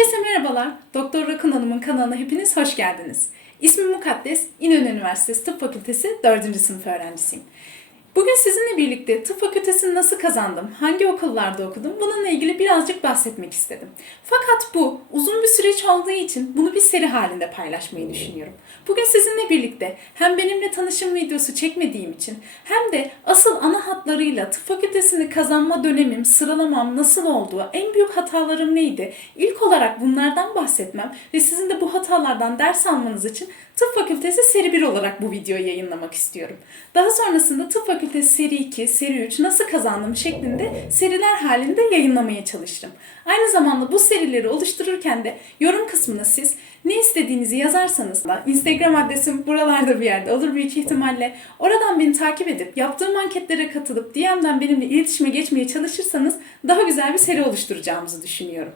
Herkese merhabalar. Doktor Rakun Hanım'ın kanalına hepiniz hoş geldiniz. İsmim Mukaddes, İnönü Üniversitesi Tıp Fakültesi 4. sınıf öğrencisiyim. Bugün sizinle birlikte tıp fakültesini nasıl kazandım, hangi okullarda okudum bununla ilgili birazcık bahsetmek istedim. Fakat bu uzun bir süreç olduğu için bunu bir seri halinde paylaşmayı düşünüyorum. Bugün sizinle birlikte hem benimle tanışım videosu çekmediğim için hem de asıl ana hatlarıyla tıp fakültesini kazanma dönemim, sıralamam nasıl oldu, en büyük hatalarım neydi? İlk olarak bunlardan bahsetmem ve sizin de bu hatalardan ders almanız için tıp fakültesi seri 1 olarak bu videoyu yayınlamak istiyorum. Daha sonrasında tıp fakültesi seri 2, seri 3 nasıl kazandım şeklinde seriler halinde yayınlamaya çalışırım. Aynı zamanda bu serileri oluştururken de yorum kısmına siz ne istediğinizi yazarsanız da Instagram adresim buralarda bir yerde olur büyük ihtimalle. Oradan beni takip edip yaptığım anketlere katılıp DM'den benimle iletişime geçmeye çalışırsanız daha güzel bir seri oluşturacağımızı düşünüyorum.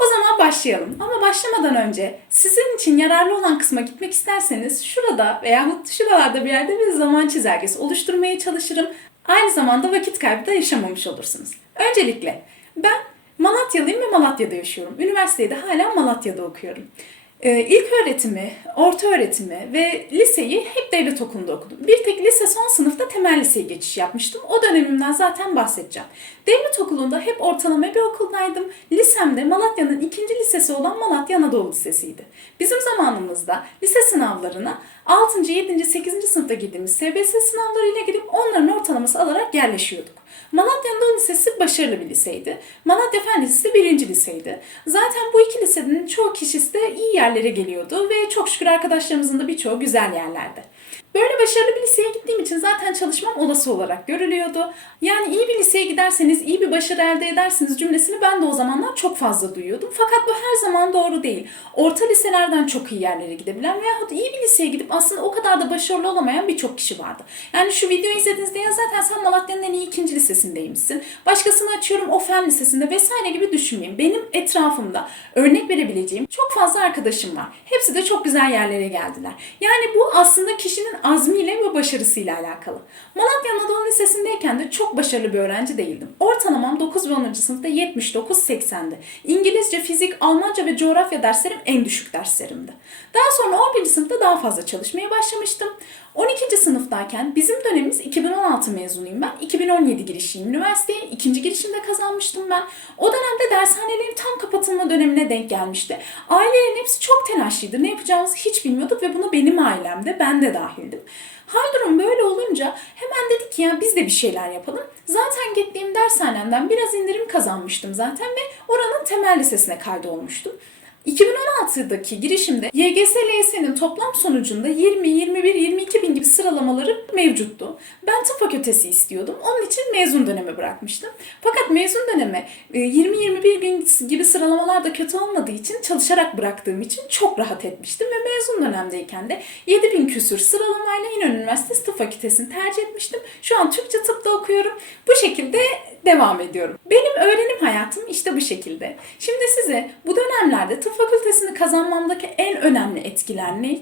O zaman başlayalım. Ama başlamadan önce sizin için yararlı olan kısma gitmek isterseniz şurada veyahut şuralarda bir yerde bir zaman çizelgesi oluşturmaya çalışırım. Aynı zamanda vakit kaybı da yaşamamış olursunuz. Öncelikle ben Malatyalıyım ve Malatya'da yaşıyorum. Üniversiteyi de hala Malatya'da okuyorum. Ee, ilk öğretimi, orta öğretimi ve liseyi hep devlet okulunda okudum. Bir tek lise son sınıfta temel liseye geçiş yapmıştım. O dönemimden zaten bahsedeceğim. Devlet okulunda hep ortalama bir okuldaydım. Lisemde Malatya'nın ikinci lisesi olan Malatya Anadolu Lisesi'ydi. Bizim zamanımızda lise sınavlarına 6. 7. 8. sınıfta girdiğimiz SBS sınavlarıyla girip onların ortalaması alarak yerleşiyorduk. Malatya Anadolu Lisesi başarılı bir liseydi. Malatya Fen Lisesi birinci liseydi. Zaten bu iki lisenin çoğu kişisi de iyi yerlere geliyordu ve çok şükür arkadaşlarımızın da birçoğu güzel yerlerde. Böyle başarılı bir liseye gittiğim için zaten çalışmam olası olarak görülüyordu. Yani iyi bir liseye giderseniz iyi bir başarı elde edersiniz cümlesini ben de o zamanlar çok fazla duyuyordum. Fakat bu her zaman doğru değil. Orta liselerden çok iyi yerlere gidebilen veyahut iyi bir liseye gidip aslında o kadar da başarılı olamayan birçok kişi vardı. Yani şu videoyu izlediğinizde ya zaten sen Malatya'nın en iyi ikinci lisesindeymişsin. Başkasını açıyorum o fen lisesinde vesaire gibi düşünmeyin. Benim etrafımda örnek verebileceğim çok fazla arkadaşım var. Hepsi de çok güzel yerlere geldiler. Yani bu aslında kişinin azmiyle ve başarısıyla alakalı. Malatya Anadolu Lisesi'ndeyken de çok başarılı bir öğrenci değildim. Ortalamam 9 ve 10. sınıfta 79-80'di. İngilizce, fizik, Almanca ve coğrafya derslerim en düşük derslerimdi. Daha sonra 11. sınıfta daha fazla çalışmaya başlamıştım. 12. sınıftayken bizim dönemimiz 2016 mezunuyum ben. 2017 girişliyim. Üniversiteye ikinci girişimde kazanmıştım ben. O dönemde dershanelerin tam kapatılma dönemine denk gelmişti. Ailelerin hepsi çok telaşlıydı. Ne yapacağımızı hiç bilmiyorduk ve buna benim ailemde, ben de dahildim. Hal durum böyle olunca hemen dedik ki ya biz de bir şeyler yapalım. Zaten gittiğim dershanemden biraz indirim kazanmıştım zaten ve oranın temel lisesine kaydolmuştum. 2016'daki girişimde YGS LYS'nin toplam sonucunda 20, 21, 22 bin gibi sıralamaları mevcuttu. Ben tıp fakültesi istiyordum. Onun için mezun dönemi bırakmıştım. Fakat mezun döneme 20-21 bin gibi sıralamalar da kötü olmadığı için çalışarak bıraktığım için çok rahat etmiştim. Ve mezun dönemdeyken de 7 bin küsür sıralamayla İnönü Üniversitesi Tıp Fakültesini tercih etmiştim. Şu an Türkçe tıpta okuyorum. Bu şekilde devam ediyorum. Benim öğrenim hayatım işte bu şekilde. Şimdi size bu dönemlerde tıp fakültesini kazanmamdaki en önemli etkiler ne?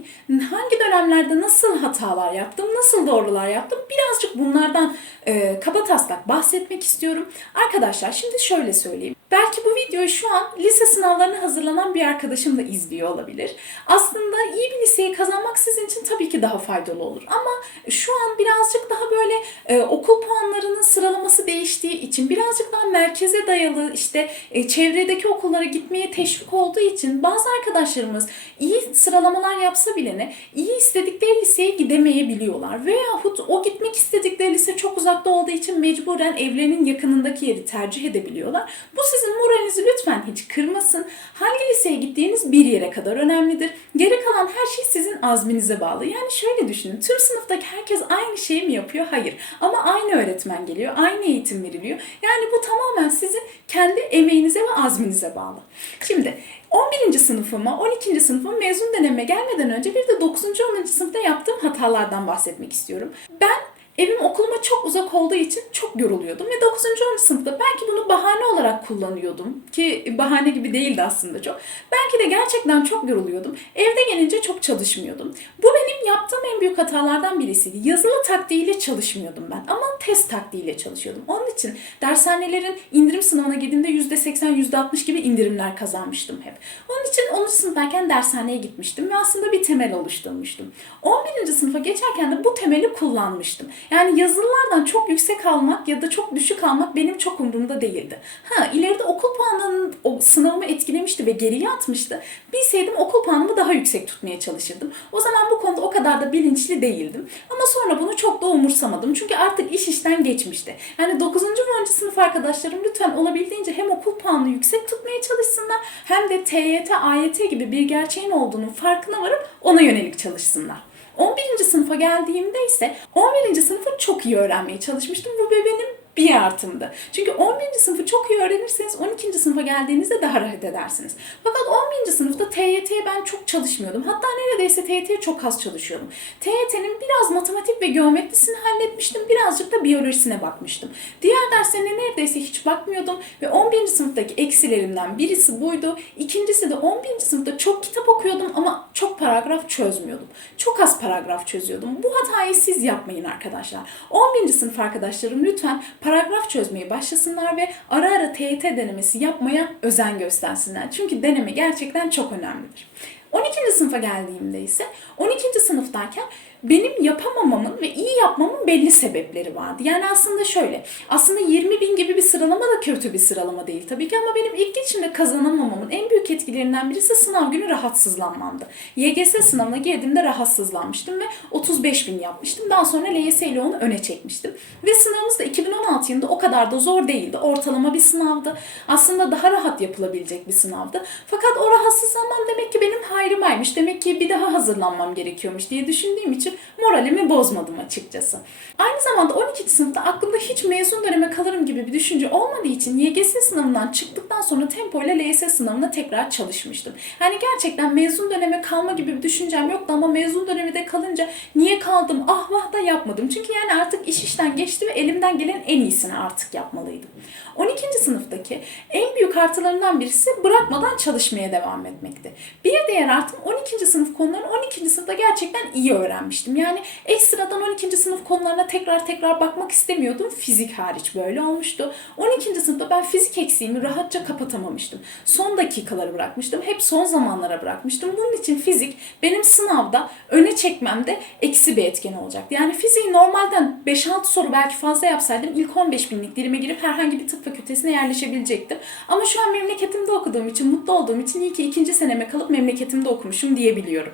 Hangi dönemlerde nasıl hatalar yaptım, nasıl doğrular yaptım? Birazcık bunlardan e, kaba taslak bahsetmek istiyorum. Arkadaşlar şimdi şöyle söyleyeyim. Belki bu videoyu şu an lise sınavlarına hazırlanan bir arkadaşım da izliyor olabilir. Aslında iyi bir liseyi kazanmak sizin için tabii ki daha faydalı olur. Ama şu an birazcık daha böyle e, okul puanlarının sıralaması değiştiği için birazcık daha merkeze dayalı işte e, çevredeki okullara gitmeye teşvik olduğu için bazı arkadaşlarımız iyi sıralamalar yapsa bile ne iyi istedikleri liseye gidemeyebiliyorlar. Veyahut o gitmek istedikleri lise çok uzakta olduğu için mecburen evlerinin yakınındaki yeri tercih edebiliyorlar. Bu sizin moralinizi lütfen hiç kırmasın. Hangi liseye gittiğiniz bir yere kadar önemlidir. Geri kalan her şey sizin azminize bağlı. Yani şöyle düşünün. Tüm sınıftaki herkes aynı şeyi mi yapıyor? Hayır. Ama aynı öğretmen geliyor. Aynı eğitim veriliyor. Yani bu tamamen sizin kendi emeğinize ve azminize bağlı. Şimdi 11. sınıfıma, 12. sınıfıma mezun dönemime gelmeden önce bir de 9. 10. sınıfta yaptığım hatalardan bahsetmek istiyorum. Ben evim okuluma çok uzak olduğu için çok yoruluyordum ve 9. 10. sınıfta belki bunu bahane olarak kullanıyordum ki bahane gibi değildi aslında çok. Belki de gerçekten çok yoruluyordum. Evde gelince çok çalışmıyordum. Bu benim yaptığım en büyük hatalardan birisiydi. Yazılı taktiğiyle çalışmıyordum ben ama test taktiğiyle çalışıyordum. Onun için dershanelerin indirim sınavına girdiğimde %80, %60 gibi indirimler kazanmıştım hep. Onun için 10. sınıftayken dershaneye gitmiştim ve aslında bir temel oluşturmuştum. 11. sınıfa geçerken de bu temeli kullanmıştım. Yani yazılılardan çok yüksek almak ya da çok düşük almak benim çok umurumda değildi. Ha ileride okul puanının o sınavımı etkilemişti ve geriye atmıştı. Bilseydim okul puanımı daha yüksek tutmaya çalışırdım. O zaman bu konuda o kadar da bilinçli değildim. Ama sonra bunu çok da umursamadım. Çünkü artık iş işten geçmişti. Yani 9. ve 10. sınıf arkadaşlarım lütfen olabildiğince hem okul puanını yüksek tutmaya çalışsınlar hem de TYT, AYT gibi bir gerçeğin olduğunu farkına varıp ona yönelik çalışsınlar. 11. sınıfa geldiğimde ise 11. sınıfı çok iyi öğrenmeye çalışmıştım. Bu benim bir artımdı. Çünkü 11. sınıfı çok iyi öğrenirseniz 12. sınıfa geldiğinizde daha rahat edersiniz. Fakat 11. sınıfta TYT'ye ben çok çalışmıyordum. Hatta neredeyse TYT'ye çok az çalışıyordum. TYT'nin biraz matematik ve geometrisini halletmiştim. Birazcık da biyolojisine bakmıştım. Diğer derslerine neredeyse hiç bakmıyordum. Ve 11. sınıftaki eksilerimden birisi buydu. İkincisi de 11. sınıfta çok kitap okuyordum ama çok paragraf çözmüyordum. Çok az paragraf çözüyordum. Bu hatayı siz yapmayın arkadaşlar. 11. sınıf arkadaşlarım lütfen paragraf çözmeye başlasınlar ve ara ara TYT denemesi yapmaya özen göstersinler. Çünkü deneme gerçekten çok önemlidir. 12. sınıfa geldiğimde ise 12. sınıftayken benim yapamamamın ve iyi yapmamın belli sebepleri vardı. Yani aslında şöyle, aslında 20 bin gibi bir sıralama da kötü bir sıralama değil tabii ki ama benim ilk geçimde kazanamamamın en büyük etkilerinden birisi sınav günü rahatsızlanmamdı. YGS sınavına girdiğimde rahatsızlanmıştım ve 35 bin yapmıştım. Daha sonra LYS ile onu öne çekmiştim. Ve sınavımız da 2016 yılında o kadar da zor değildi. Ortalama bir sınavdı. Aslında daha rahat yapılabilecek bir sınavdı. Fakat o rahatsızlanmam demek ki benim hayrımaymış. Demek ki bir daha hazırlanmam gerekiyormuş diye düşündüğüm için moralimi bozmadım açıkçası. Aynı zamanda 12. sınıfta aklımda hiç mezun döneme kalırım gibi bir düşünce olmadığı için YGS sınavından çıktıktan sonra tempo ile LYS sınavına tekrar çalışmıştım. Yani gerçekten mezun döneme kalma gibi bir düşüncem yoktu ama mezun döneminde kalınca niye kaldım ah vah da yapmadım. Çünkü yani artık iş işten geçti ve elimden gelen en iyisini artık yapmalıydım. 12. sınıftaki en büyük artılarından birisi bırakmadan çalışmaya devam etmekti. Bir diğer artım 12. sınıf konularını 12. sınıfta gerçekten iyi öğrenmiştim. Yani ekstradan 12. sınıf konularına tekrar tekrar bakmak istemiyordum. Fizik hariç böyle olmuştu. 12. sınıfta ben fizik eksiğimi rahatça kapatamamıştım. Son dakikaları bırakmıştım. Hep son zamanlara bırakmıştım. Bunun için fizik benim sınavda öne çekmemde eksi bir etken olacaktı. Yani fiziği normalden 5-6 soru belki fazla yapsaydım ilk 15 binlik dilime girip herhangi bir tıp fakültesine yerleşebilecektim. Ama şu an memleketimde okuduğum için, mutlu olduğum için iyi ki ikinci seneme kalıp memleketimde okumuşum diyebiliyorum.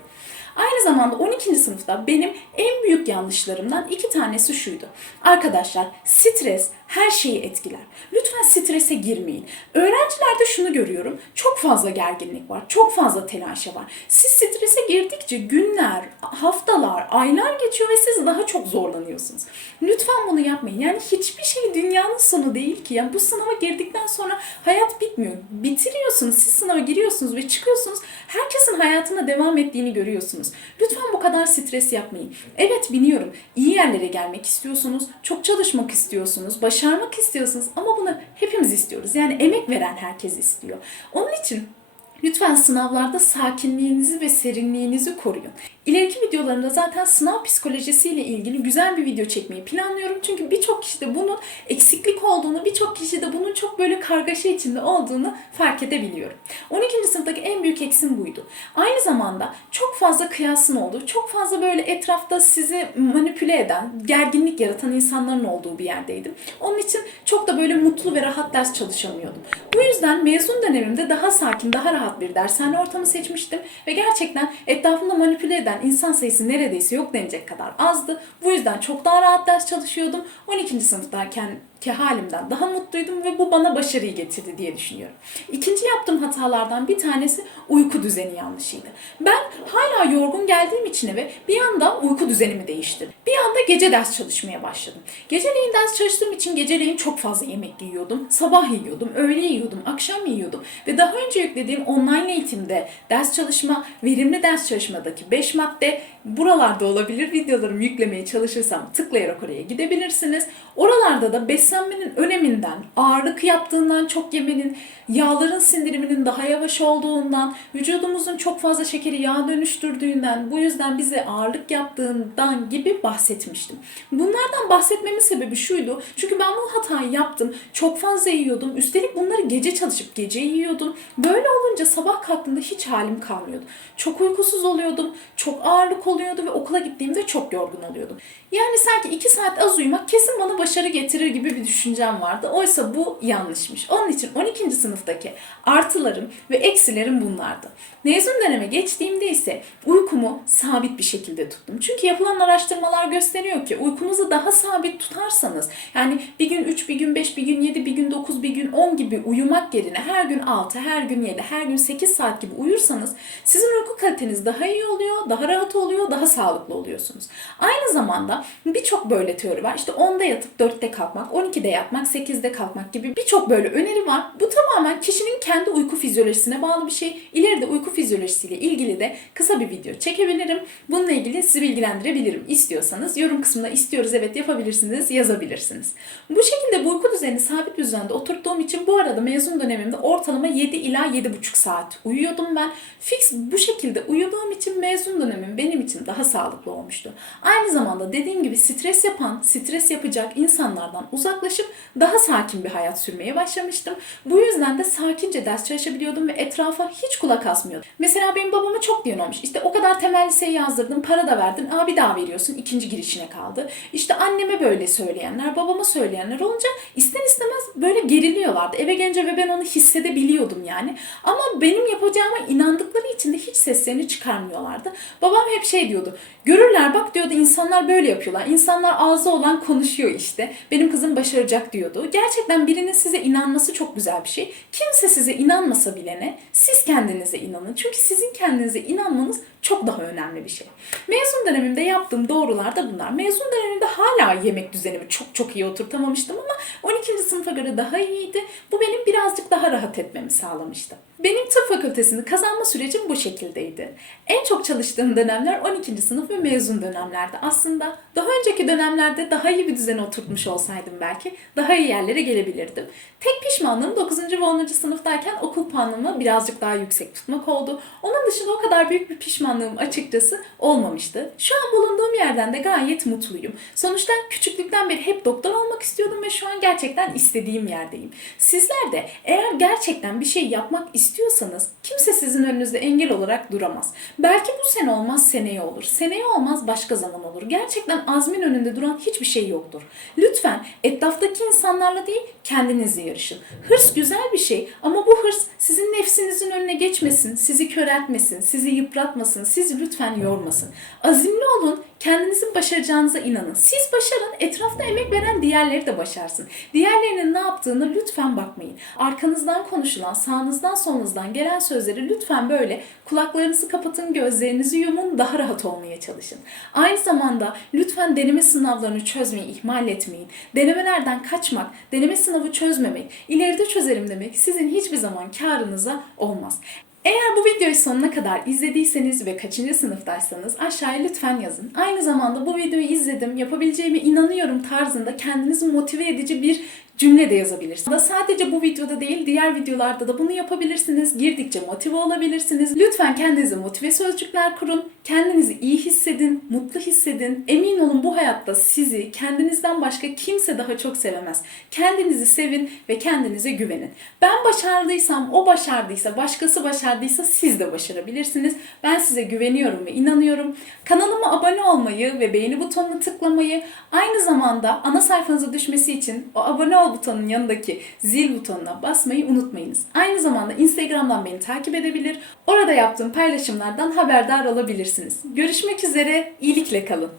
Aynı zamanda 12. sınıfta benim en büyük yanlışlarımdan iki tanesi şuydu. Arkadaşlar stres her şeyi etkiler. Lütfen strese girmeyin. Öğrencilerde şunu görüyorum. Çok fazla gerginlik var. Çok fazla telaşa var. Siz strese girdikçe günler, haftalar, aylar geçiyor ve siz daha çok zorlanıyorsunuz. Lütfen bunu yapmayın. Yani hiçbir şey dünyanın sonu değil ki. Yani bu sınava girdikten sonra hayat bitmiyor. Bitiriyorsunuz. Siz sınava giriyorsunuz ve çıkıyorsunuz. Herkesin hayatına devam ettiğini görüyorsunuz. Lütfen bu kadar stres yapmayın. Evet biliyorum. İyi yerlere gelmek istiyorsunuz. Çok çalışmak istiyorsunuz. Başarmak istiyorsunuz. Ama bunu hepimiz istiyoruz. Yani emek veren herkes istiyor. Onun için Lütfen sınavlarda sakinliğinizi ve serinliğinizi koruyun. İleriki videolarımda zaten sınav psikolojisiyle ilgili güzel bir video çekmeyi planlıyorum. Çünkü birçok kişi de bunun eksiklik olduğunu, birçok kişi de bunun çok böyle kargaşa içinde olduğunu fark edebiliyorum. 12. sınıftaki en büyük eksim buydu. Aynı zamanda çok fazla kıyasın olduğu, çok fazla böyle etrafta sizi manipüle eden, gerginlik yaratan insanların olduğu bir yerdeydim. Onun için çok da böyle mutlu ve rahat ders çalışamıyordum. Bu yüzden mezun dönemimde daha sakin, daha rahat bir dershane ortamı seçmiştim ve gerçekten etrafında manipüle eden insan sayısı neredeyse yok denecek kadar azdı. Bu yüzden çok daha rahat ders çalışıyordum. 12. sınıftayken ki halimden daha mutluydum ve bu bana başarıyı getirdi diye düşünüyorum. İkinci yaptığım hatalardan bir tanesi uyku düzeni yanlışıydı. Ben hala yorgun geldiğim için eve bir anda uyku düzenimi değiştirdim. Bir anda gece ders çalışmaya başladım. Geceleyin ders çalıştığım için geceleyin çok fazla yemek yiyordum. Sabah yiyordum, öğle yiyordum, akşam yiyordum. Ve daha önce yüklediğim online eğitimde ders çalışma, verimli ders çalışmadaki 5 madde buralarda olabilir. Videolarımı yüklemeye çalışırsam tıklayarak oraya gidebilirsiniz. Oralarda da beslenmenin öneminden, ağırlık yaptığından çok yemenin, yağların sindiriminin daha yavaş olduğundan, vücudumuzun çok fazla şekeri yağ dönüştürdüğünden, bu yüzden bize ağırlık yaptığından gibi bahsetmiştim. Bunlardan bahsetmemin sebebi şuydu. Çünkü ben bu hatayı yaptım. Çok fazla yiyordum. Üstelik bunları gece çalışıp gece yiyordum. Böyle olunca sabah kalktığımda hiç halim kalmıyordu. Çok uykusuz oluyordum. Çok ağırlık oluyordu ve okula gittiğimde çok yorgun oluyordum. Yani sanki 2 saat az uyumak kesin bana başarı getirir gibi bir düşüncem vardı. Oysa bu yanlışmış. Onun için 12. sınıftaki artılarım ve eksilerim bunlardı. Mezun döneme geçtiğimde ise uykumu sabit bir şekilde tuttum. Çünkü yapılan araştırmalar gösteriyor ki uykunuzu daha sabit tutarsanız yani bir gün 3, bir gün 5, bir gün 7, bir gün 9, bir gün 10 gibi uyumak yerine her gün 6, her gün 7, her gün 8 saat gibi uyursanız sizin uyku kaliteniz daha iyi oluyor, daha rahat oluyor, daha sağlıklı oluyorsunuz. Aynı zamanda birçok böyle teori var. İşte 10'da yatıp 4'te kalkmak, 12'de yatmak, 8'de kalkmak gibi birçok böyle öneri var. Bu tamamen kişinin kendi uyku fizyolojisine bağlı bir şey. İleride uyku fizyolojisiyle ilgili de kısa bir video çekebilirim. Bununla ilgili sizi bilgilendirebilirim. İstiyorsanız yorum kısmında istiyoruz evet yapabilirsiniz yazabilirsiniz. Bu şekilde bu uyku düzenini sabit düzende oturttuğum için bu arada mezun dönemimde ortalama 7 ila 7,5 saat uyuyordum ben. Fix bu şekilde uyuduğum için mezun dönemim benim için daha sağlıklı olmuştu. Aynı zamanda dediğim gibi stres yapan, stres yapacak insanlardan uzaklaşıp daha sakin bir hayat sürmeye başlamıştım. Bu yüzden de sakince ders çalışabiliyordum ve etrafa hiç kulak asmıyordum. Mesela benim babama çok diyen olmuş. İşte o kadar temel liseye yazdırdın, para da verdin, abi daha veriyorsun, ikinci girişine kaldı. İşte anneme böyle söyleyenler, babama söyleyenler olunca ister istemez böyle geriliyorlardı. Eve gelince ve ben onu hissedebiliyordum yani. Ama benim yapacağıma inandıkları için de hiç seslerini çıkarmıyorlardı. Babam hep şey diyordu. Görürler bak diyordu insanlar böyle yapıyorlar. İnsanlar ağzı olan konuşuyor işte. Benim kızım başaracak diyordu. Gerçekten birinin size inanması çok güzel bir şey. Kimse size inanmasa bile ne? Siz kendinize inanın. Çünkü sizin kendinize inanmanız çok daha önemli bir şey. Mezun dönemimde yaptığım doğrular da bunlar. Mezun dönemimde hala yemek düzenimi çok çok iyi oturtamamıştım ama 12. sınıfa göre daha iyiydi. Bu benim birazcık daha rahat etmemi sağlamıştı. Benim tıp fakültesini kazanma sürecim bu şekildeydi. En çok çalıştığım dönemler 12. sınıf ve mezun dönemlerdi. Aslında daha önceki dönemlerde daha iyi bir düzene oturtmuş olsaydım belki daha iyi yerlere gelebilirdim. Tek pişmanlığım 9. ve 10. sınıftayken okul puanımı birazcık daha yüksek tutmak oldu. Onun dışında o kadar büyük bir pişmanlığım açıkçası olmamıştı. Şu an bulunduğum yerden de gayet mutluyum. Sonuçta küçüklükten beri hep doktor olmak istiyordum ve şu an gerçekten istediğim yerdeyim. Sizler de eğer gerçekten bir şey yapmak istiyorsanız kimse sizin önünüzde engel olarak duramaz. Belki bu sene olmaz seneye olur. Seneye olmaz başka zaman olur. Gerçekten azmin önünde duran hiçbir şey yoktur. Lütfen etraftaki insanlarla değil kendinizle yarışın. Hırs güzel bir şey ama bu hırs sizin nefsinizin önüne geçmesin, sizi köreltmesin, sizi yıpratmasın, sizi lütfen yormasın. Azimli olun, kendinizin başaracağınıza inanın. Siz başarın, etrafta emek veren diğerleri de başarsın. Diğerlerinin ne yaptığını lütfen bakmayın. Arkanızdan konuşulan, sağınızdan solunuzdan gelen sözleri lütfen böyle kulaklarınızı kapatın, gözlerinizi yumun, daha rahat olmaya çalışın. Aynı zamanda lütfen deneme sınavlarını çözmeyi ihmal etmeyin. Denemelerden kaçmak, deneme sınavı çözmemek, ileride çözerim demek sizin hiçbir zaman karınıza olmaz. Eğer bu videoyu sonuna kadar izlediyseniz ve kaçıncı sınıftaysanız aşağıya lütfen yazın. Aynı zamanda bu videoyu izledim, yapabileceğime inanıyorum tarzında kendinizi motive edici bir cümle de yazabilirsiniz. Da sadece bu videoda değil diğer videolarda da bunu yapabilirsiniz. Girdikçe motive olabilirsiniz. Lütfen kendinize motive sözcükler kurun. Kendinizi iyi hissedin, mutlu hissedin. Emin olun bu hayatta sizi kendinizden başka kimse daha çok sevemez. Kendinizi sevin ve kendinize güvenin. Ben başardıysam, o başardıysa, başkası başardıysa siz de başarabilirsiniz. Ben size güveniyorum ve inanıyorum. Kanalıma abone olmayı ve beğeni butonuna tıklamayı, aynı zamanda ana sayfanıza düşmesi için o abone ol butonunun yanındaki zil butonuna basmayı unutmayınız. Aynı zamanda Instagram'dan beni takip edebilir. Orada yaptığım paylaşımlardan haberdar olabilirsiniz. Görüşmek üzere, iyilikle kalın.